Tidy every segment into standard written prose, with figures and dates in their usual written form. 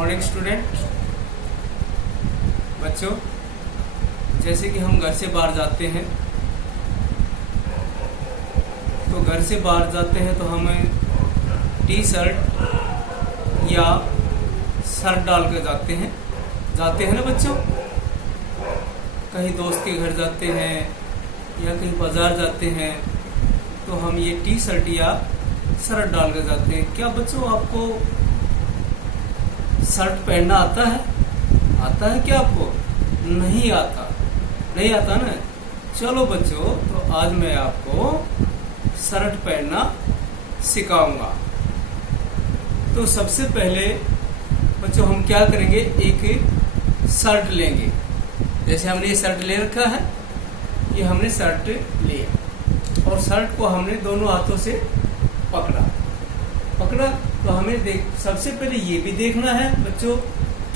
Morning student. बच्चों, जैसे कि हम घर से बाहर जाते हैं तो हमें टी शर्ट या शर्ट डाल कर जाते हैं ना बच्चों। कहीं दोस्त के घर जाते हैं या कहीं बाजार जाते हैं तो हम ये टी शर्ट या शर्ट डाल कर जाते हैं। क्या बच्चों आपको शर्ट पहनना आता है क्या आपको? नहीं आता ना। चलो बच्चों, तो आज मैं आपको शर्ट पहनना सिखाऊंगा। तो सबसे पहले बच्चों हम क्या करेंगे, एक शर्ट लेंगे। जैसे हमने ये शर्ट ले रखा है, ये हमने शर्ट लिया और शर्ट को हमने दोनों हाथों से पकड़ा तो हमें सबसे पहले ये भी देखना है बच्चों,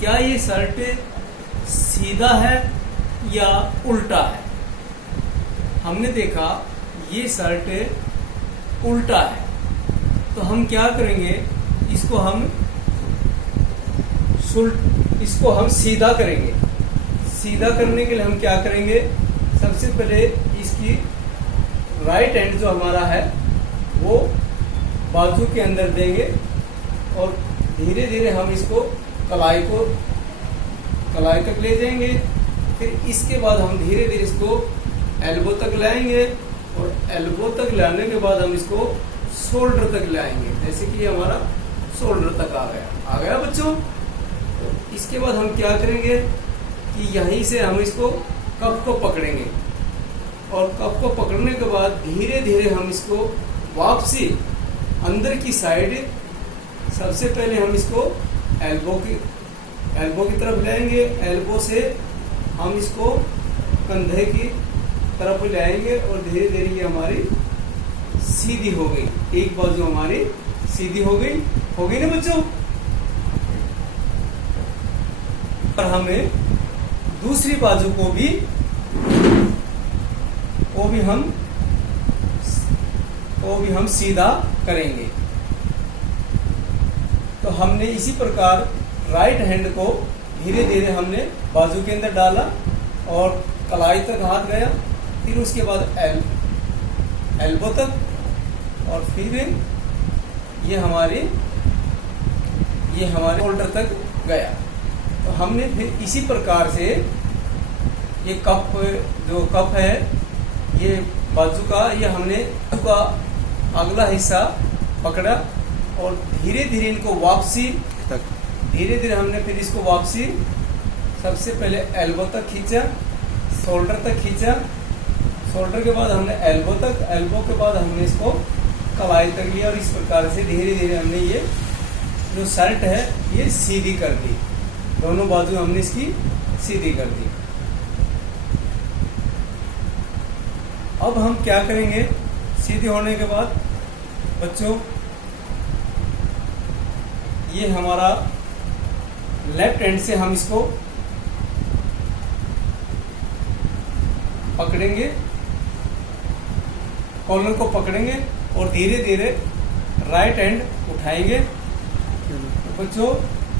क्या ये शर्ट सीधा है या उल्टा है। हमने देखा ये शर्ट उल्टा है, तो हम क्या करेंगे, इसको हम सीधा करेंगे। सीधा करने के लिए हम क्या करेंगे, सबसे पहले इसकी राइट हैंड जो हमारा है वो बाजू के अंदर देंगे और धीरे धीरे हम इसको कलाई तक ले जाएंगे। फिर इसके बाद हम धीरे धीरे इसको एल्बो तक लाएंगे और एल्बो तक लाने के बाद हम इसको शोल्डर तक लाएंगे। जैसे कि ये हमारा शोल्डर तक आ गया बच्चों। तो इसके बाद हम क्या करेंगे कि यहीं से हम इसको कप को पकड़ेंगे और कप को पकड़ने के बाद धीरे धीरे हम इसको वापसी अंदर की साइड, सबसे पहले हम इसको एल्बो की तरफ लाएंगे। एल्बो से हम इसको कंधे की तरफ लाएंगे और धीरे धीरे ये हमारी सीधी हो गई। एक बाजू हमारी सीधी हो गई ना बच्चों। और हमें दूसरी बाजू को भी हम सीधा करेंगे। तो हमने इसी प्रकार राइट हैंड को धीरे धीरे हमने बाजू के अंदर डाला और कलाई तक हाथ गया, फिर उसके बाद एल्बो तक और फिर ये हमारे शोल्डर तक गया। तो हमने फिर इसी प्रकार से ये कप है, ये बाजू का, ये हमने का अगला हिस्सा पकड़ा और धीरे धीरे इनको वापसी तक, धीरे धीरे हमने फिर इसको वापसी सबसे पहले एल्बो तक खींचा, शोल्डर तक खींचा, शोल्डर के बाद हमने एल्बो तक, एल्बो के बाद हमने इसको कलाई तक लिया और इस प्रकार से धीरे धीरे हमने ये जो शर्ट है ये सीधी कर दी। दोनों बाजू हमने इसकी सीधी कर दी। अब हम क्या करेंगे, सीधी होने के बाद बच्चों ये हमारा लेफ्ट हैंड से हम इसको पकड़ेंगे, कॉलर को पकड़ेंगे और धीरे धीरे राइट हैंड उठाएंगे। तो बच्चों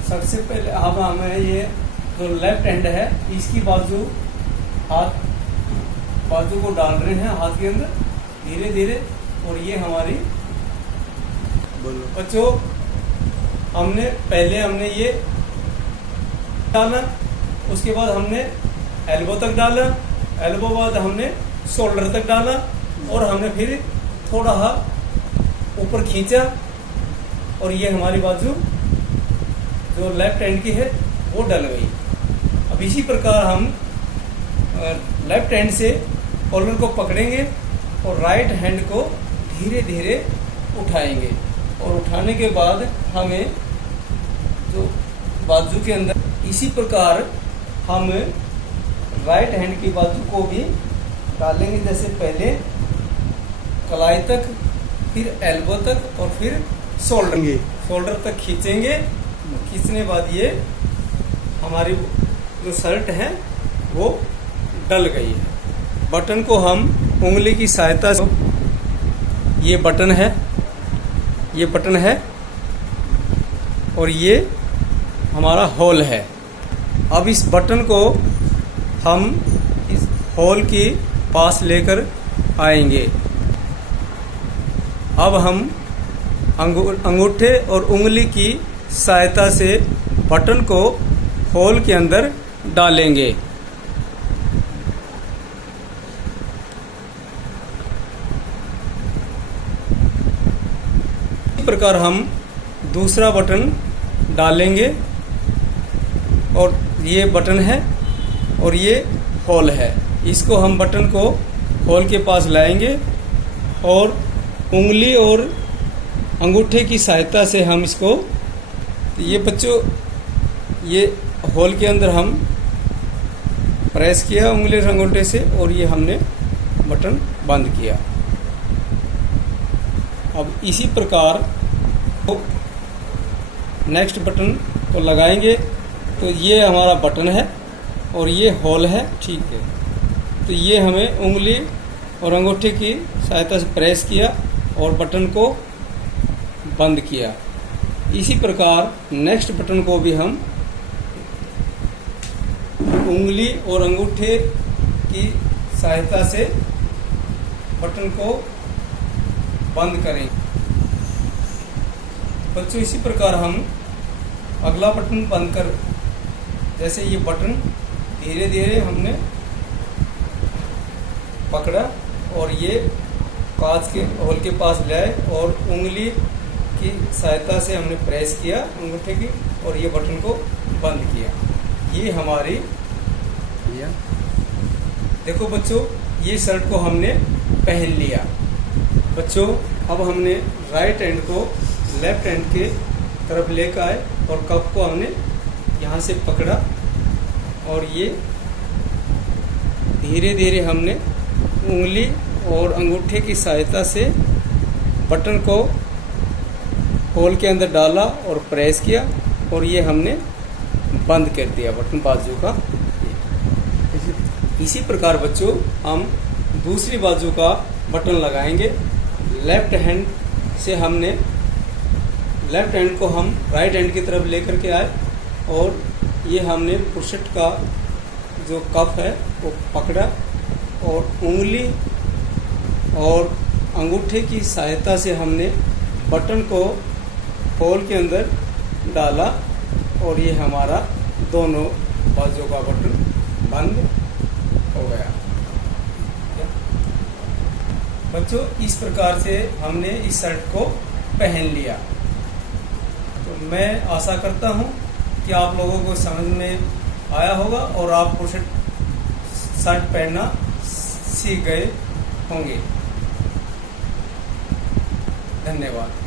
सबसे पहले अब हमें ये जो लेफ्ट हैंड है इसकी बाजू को डाल रहे हैं हाथ के अंदर धीरे धीरे। और ये हमारी बच्चों हमने ये डाला, उसके बाद हमने एल्बो तक डाला, एल्बो बाद हमने शोल्डर तक डाला और हमने फिर थोड़ा ऊपर खींचा और ये हमारी बाजू जो लेफ्ट हैंड की है वो डल गई। अब इसी प्रकार हम लेफ्ट हैंड से कॉलर को पकड़ेंगे और राइट हैंड को धीरे धीरे उठाएंगे और उठाने के बाद हमें जो बाजू के अंदर इसी प्रकार हम राइट हैंड की बाजू को भी डालेंगे। जैसे पहले कलाई तक, फिर एल्बो तक और फिर शोल्डर तक खींचेंगे। खींचने बाद ये हमारी जो शर्ट है वो डल गई है। बटन को हम उंगली की सहायता से, ये बटन है और ये हमारा होल है। अब इस बटन को हम इस होल के पास लेकर आएंगे। अब हम अंगूठे और उंगली की सहायता से बटन को होल के अंदर डालेंगे। इस प्रकार हम दूसरा बटन डालेंगे और ये बटन है और ये होल है। इसको हम बटन को होल के पास लाएंगे और उंगली और अंगूठे की सहायता से हम इसको, ये बच्चों, ये होल के अंदर हम प्रेस किया उंगली और अंगूठे से और ये हमने बटन बंद किया। अब इसी प्रकार तो नेक्स्ट बटन को लगाएंगे तो ये हमारा बटन है और ये होल है, ठीक है। तो ये हमें उंगली और अंगूठे की सहायता से प्रेस किया और बटन को बंद किया। इसी प्रकार नेक्स्ट बटन को भी हम उंगली और अंगूठे की सहायता से बटन को बंद करें। बच्चों इसी प्रकार हम अगला बटन बंद कर, जैसे ये बटन धीरे धीरे हमने पकड़ा और ये कांच के होल के पास लाए और उंगली की सहायता से हमने प्रेस किया अंगूठे की और ये बटन को बंद किया। ये हमारी, देखो बच्चों, ये शर्ट को हमने पहन लिया। बच्चों अब हमने राइट हैंड को लेफ्ट हैंड के तरफ लेकर आए और कप को हमने यहाँ से पकड़ा और ये धीरे धीरे हमने उंगली और अंगूठे की सहायता से बटन को होल के अंदर डाला और प्रेस किया और ये हमने बंद कर दिया बटन बाजू का। इसी प्रकार बच्चों हम दूसरी बाजू का बटन लगाएंगे। लेफ्ट हैंड से हमने लेफ्ट हैंड को हम राइट हैंड की तरफ लेकर के आए और ये हमने पुशट का जो कप है वो पकड़ा और उंगली और अंगूठे की सहायता से हमने बटन को होल के अंदर डाला और ये हमारा दोनों बाजू का बटन बंद हो गया। बच्चों इस प्रकार से हमने इस शर्ट को पहन लिया। तो मैं आशा करता हूँ कि आप लोगों को समझ में आया होगा और आप शर्ट पहनना सीख गए होंगे। धन्यवाद।